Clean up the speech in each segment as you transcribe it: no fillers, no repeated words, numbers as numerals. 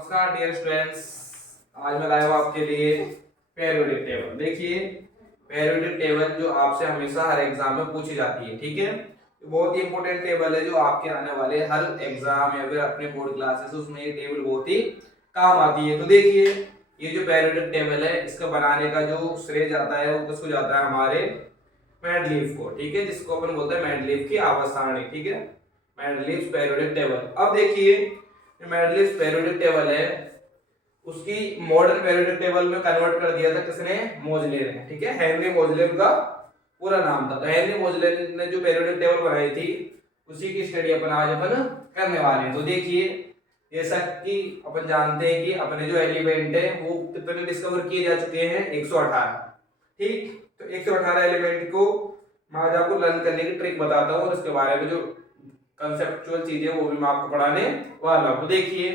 नमस्कार dear students, आज मैं लाया हूं आपके लिए पेरियोडिक टेबल। देखिए, पेरियोडिक टेबल जो आपसे हमेशा हर एग्जाम में पूछी जाती है, ठीक है। बहुत ही इंपॉर्टेंट टेबल है जो आपके आने वाले हर एग्जाम या फिर अपने बोर्ड क्लासेस उसमें ये टेबल बहुत ही काम आती है। तो देखिए, ये जो पेरियोडिक टेबल है इसका बनाने का जो श्रेय जाता है वो किसको जाता है? हमारे मेंडलीव को, ठीक है, जिसको अपन बोलते हैं मेंडलीव की आवर्त सारणी, ठीक है, मेंडलीव पेरियोडिक टेबल। अब देखिए, मेंडलीव पेरियोडिक टेबल है उसकी मॉडर्न पेरियोडिक टेबल में कन्वर्ट कर दिया था किसने? मोजले ने, ठीक है। हेनरी मोजले उनका पूरा नाम था। तो हेनरी मोजले ने जो पेरियोडिक टेबल बनाई थी उसी की स्टडी अपन आज करने वाले हैं। तो देखिए, जैसा कि अपन जानते हैं कि अपने जो एलिमेंट है वो कितने डिस्कवर किए जा चुके हैं? 118, ठीक। तो 118 एलिमेंट को मैं आज आपको लर्न करने की ट्रिक बताता हूँ और उसके बारे में जो कंसेप्चुअल चीजें वो भी मैं आपको पढ़ाने वाला हूँ। तो देखिए,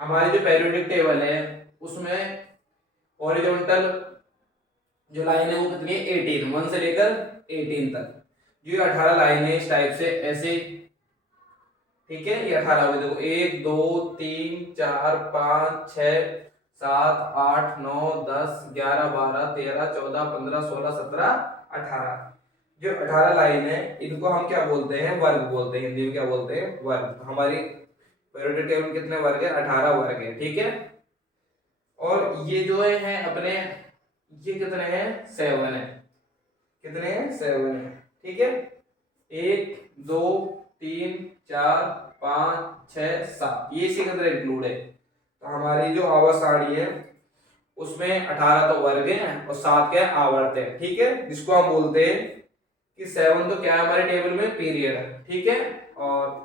हमारी जो पेरियोडिक टेबल है उसमें हॉरिजॉन्टल जो लाइन है वो कितनी है? 18, 1 से लेकर 18 तक। जो 18 लाइन है इस टाइप से ऐसे, ठीक है। ये 18 हो गए, देखो 1 2 3 4 5 6 7 8 9 10 11 12 13 14 15 16 17 18। जो 18 लाइन है इनको हम क्या बोलते हैं? वर्ग बोलते हैं। हिंदी में क्या बोलते हैं? वर्ग। हमारी पेरियोडिक टेबल में कितने वर्ग है? 18 वर्ग है, ठीक है। और ये जो है अपने, ये कितने हैं? 7 है। कितने हैं? 7 है, ठीक है। 1 2 3 4 5 6 7 ये इसी के अंदर इंक्लूड है। तो हमारी जो आवर्त सारणी है उसमें 18 तो वर्ग हैं और 7 क्या है? आवर्त है, ठीक है। जिसको हम बोलते हैं कि 7 तो क्या है हमारे टेबल में? पीरियड है, ठीक है। और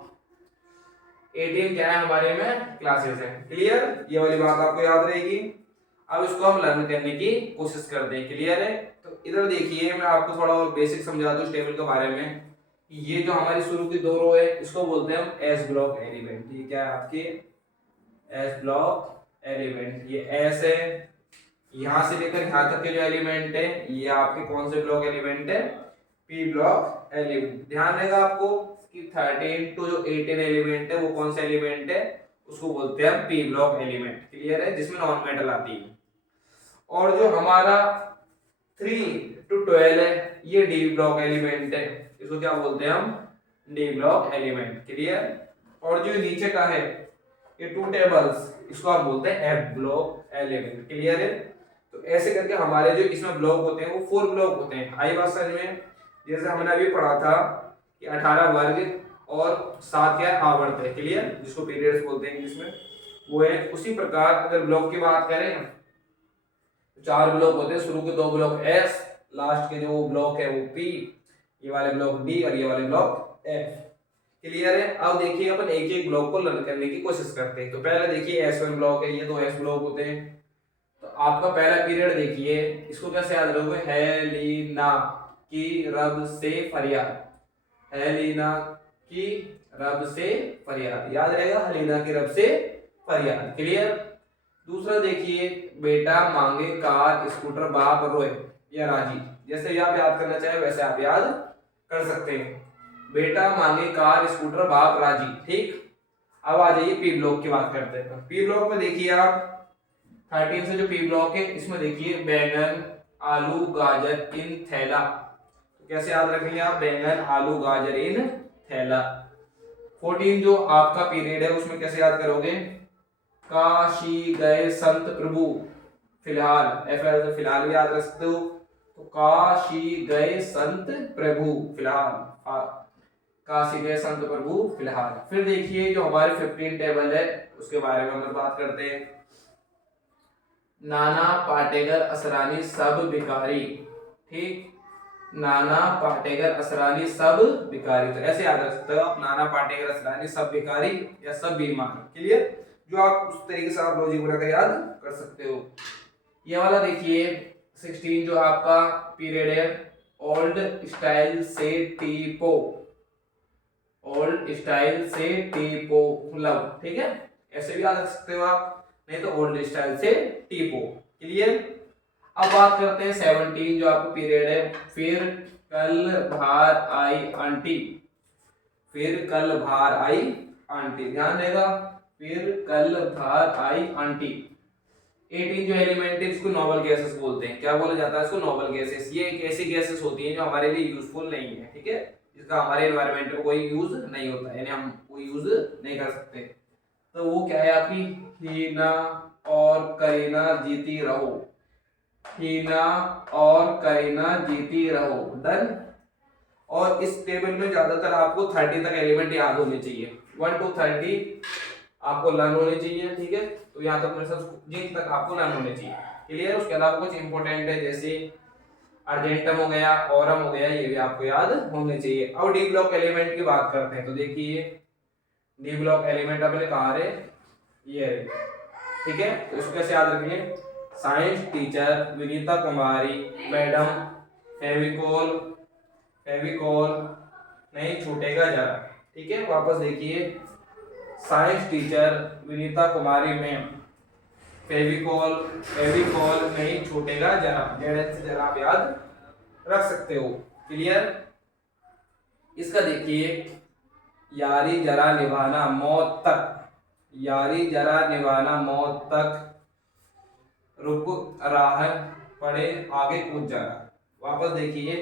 18 क्या है हमारे में? क्लासेस है। क्लियर? ये वाली बात आपको याद रहेगी। अब इसको हम लर्न करने की कोशिश करते हैं। क्लियर है? तो इधर देखिए, मैं आपको थोड़ा और बेसिक समझा दूं इस टेबल के बारे में। ये जो हमारी शुरू की 2 रो है इसको बोलते हैं हम एस ब्लॉक एलिमेंट। ये क्या है आपके? S block element. ये एस है, यहां से लेकर यहां तक के जो एलिमेंट है ये आपके कौन से ब्लॉक एलिमेंट है? P block element. ध्यान रहेगा आपको कि 13 टू जो 18 एलिमेंट है वो कौन से एलिमेंट है? उसको बोलते हैं हम पी ब्लॉक एलिमेंट। क्लियर है? जिसमें नॉन मेटल आती है। और जो हमारा 3 टू 12 है ये डी ब्लॉक एलिमेंट है। इसको क्या बोलते हैं हम? D block element. क्लियर? और जो नीचे का है ये 2 टेबल्स इसको हम बोलते हैं एफ ब्लॉक एलिमेंट। क्लियर है? तो ऐसे करके हमारे जो इसमें ब्लॉक होते हैं वो 4 ब्लॉक होते हैं। आई बात समझ में? जैसे हमने अभी पढ़ा था कि 18 वर्ग और 7 क्या है? आवर्त है। क्लियर? जिसको पीरियड्स बोलते हैं इंग्लिश में, वो है। उसी प्रकार अगर ब्लॉक की बात करें तो 4 ब्लॉक होते हैं। शुरू के 2 ब्लॉक एस, लास्ट के जो ब्लॉक है वो पी, ये वाले ब्लॉक डी और ये वाले ब्लॉक एफ। क्लियर है? अब देखिए, अपन एक एक ब्लॉक को लर्न करने की कोशिश करते हैं। तो पहले देखिए S1 ब्लॉक है, ये 2 S ब्लॉक होते हैं। तो आपका पहला पीरियड देखिए, इसको कैसे याद रखोगे? हेलीना की रब से फरियाद। हेलीना की रब से फरियाद, याद रहेगा, हेलीना की रब से फरियाद। क्लियर? दूसरा देखिए, बेटा मांगे कार स्कूटर बाप रोए या राजी। जैसे भी आप याद करना चाहे वैसे आप याद कर सकते हैं। बेटा मांगे कार स्कूटर बाप राजी, ठीक। अब आ जाइए पी ब्लॉक की बात करते हैं। पी ब्लॉक में देखिए आप 13 से जो पी ब्लॉक है इसमें देखिए बैंगन आलू गाजर इन थैला। तो कैसे याद रखेंगे आप? बैंगन आलू गाजर इन थैला। 14 जो आपका पीरियड है उसमें कैसे याद करोगे? काशी गए संत प्रभु फिलहाल, एफ फिलहाल भी याद रख सकते हो। तो काशी गए संत प्रभु फिलहाल, काशी गए संत प्रभु फिलहाल। फिर देखिए जो हमारे 15 टेबल है उसके बारे में हम बात करते हैं। नाना पाटेकर असरानी सब भिखारी, ठीक। नाना पाटेकर असरानी सब भिखारी। तो ऐसे याद रख सकते हो आप, नाना पाटेकर असरानी सब भिखारी या सब बीमार। क्लियर? जो आप उस तरीके से आप लॉजिक बनाकर याद कर सकते हो। ये वाला देखिए 16 जो आपका पीरियड है, ओल्ड स्टाइल से टीपो, ओल्ड स्टाइल से टीपो लव, ठीक है। ऐसे भी याद रख सकते हो आप, नहीं तो ओल्ड स्टाइल से टीपो। क्लियर? अब बात करते हैं 17 जो आपका पीरियड है। फिर कल बाहर आई आंटी, फिर कल बाहर आई आंटी। ध्यान देगा, फिर कल, धार, आई, आंटी। 18 जो एलिमेंट है इसको नोबल गैसेस बोलते हैं। क्या बोला जाता है इसको? Noble gases. ये एक ऐसी गैसेस होती हैं जो हमारे लिए यूजफुल नहीं है, ठीक है, इसका हमारे एनवायरनमेंट में कोई यूज नहीं होता है, यानी हम कोई यूज नहीं कर सकते। तो वो क्या है आपकी? हीना और करीना जीती रहो। हीना और करीना जीती रहो। डन। और इस टेबल में ज्यादातर आपको 30 तक एलिमेंट याद होने चाहिए। 1 to 30 आपको लर्न होने चाहिए, ठीक है। तो यहाँ तक मेरे साथ जिन तक आपको लर्न होने चाहिए, क्लियर। उसके अलावा कुछ इंपॉर्टेंट है जैसे अर्जेंटम हो गया, ऑरम हो गया, ये भी आपको याद होने चाहिए। अब डी ब्लॉक एलिमेंट की बात करते हैं। तो देखिए डी ब्लॉक एलिमेंट अपने कहा रहे, ये है, ठीक है। तो इसको कैसे याद रखेंगे? साइंस टीचर विनीता कुमारी मैडम, फेविकोल, फेविकोल नहीं छूटेगा जरा, ठीक है। वापस देखिए, साइंस टीचर विनीता कुमारी मैम, फेविकोल, फेविकोल नहीं छूटेगा जरा। जेड से जरा आप याद रख सकते हो, क्लियर। इसका देखिए, यारी जरा निभाना मौत तक, यारी जरा निभाना मौत तक, रुक राह पड़े आगे कूद जाना। वापस देखिए,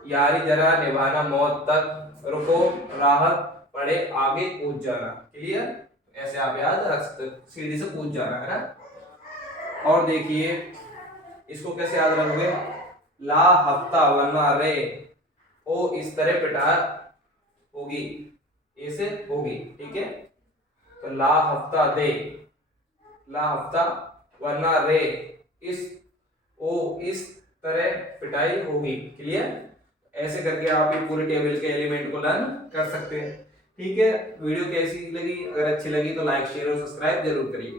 यारी जरा निभाना मौत तक, रुको राह पड़े आगे कूद जाना, क्लियर। ऐसे आप याद रख सकते, सीढ़ी से कूद जाना है ना। और देखिए इसको कैसे याद रखोगे? ला हफ्ता वरना रे, ओ इस तरह पिटा होगी, ऐसे होगी, ठीक है। तो ला हफ्ता दे, ला हफ्ता वरना रे, इस ओ इस तरह पिटाई होगी, क्लियर। ऐसे करके आप ये पूरे टेबल के एलिमेंट को लर्न कर सकते हैं, ठीक है। वीडियो कैसी लगी? अगर अच्छी लगी तो लाइक, शेयर और सब्सक्राइब जरूर करिए।